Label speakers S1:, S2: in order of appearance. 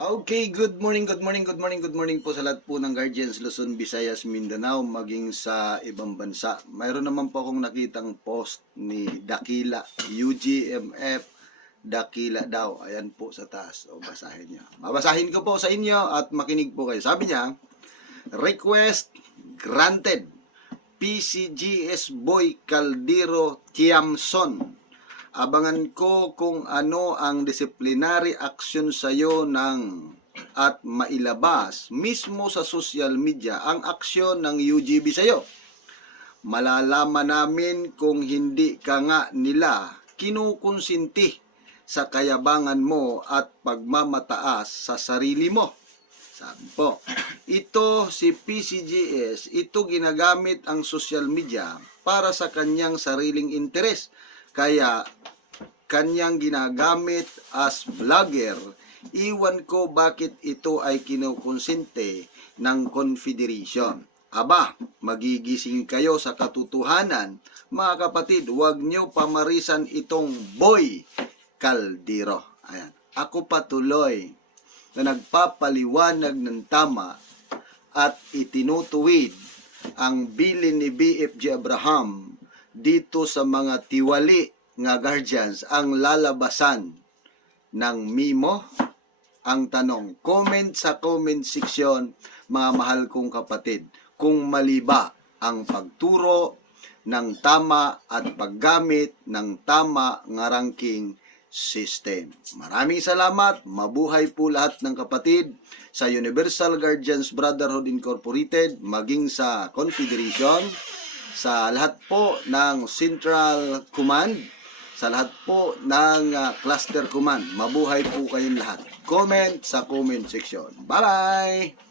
S1: Okay, good morning, good morning, good morning, good morning po sa lahat po ng Guardians Luzon, Visayas, Mindanao, maging sa ibang bansa. Mayroon naman po akong nakitang post ni Dakila, UGMF, Dakila daw. Ayan po sa taas. O, basahin niyo. Mabasahin ko po sa inyo at makinig po kayo. Sabi niya, request granted. PCGS Boy Caldero Tiamson abangan ko kung ano ang disciplinary action sa iyo ng at mailabas mismo sa social media ang aksyon ng UGB sa iyo. Malalaman namin kung hindi ka nga nila kinukonsinti sa kayabangan mo at pagmamataas sa sarili mo. Sabi po, ito si PCGS, ito ginagamit ang social media para sa kanyang sariling interes. Kaya kanyang ginagamit as vlogger, iwan ko bakit ito ay kinukonsente ng Confederation. Aba, magigising kayo sa katotohanan. Mga kapatid, huwag nyo pamarisan itong boy Caldero. Ayan. Ako patuloy na nagpapaliwanag ng tama at itinutuwid ang bilin ni BFG Abraham dito sa mga tiwali nga guardians ang lalabasan ng mimo ang tanong comment sa comment section mga mahal kong kapatid kung mali ba ang pagturo ng tama at paggamit ng tama nga ranking system. Maraming salamat. Mabuhay po lahat ng kapatid sa Universal Guardians Brotherhood Incorporated, maging sa Confederation, sa lahat po ng Central Command, sa lahat po ng ah, Cluster Command. Mabuhay po kayong lahat. Comment sa comment section. Bye-bye!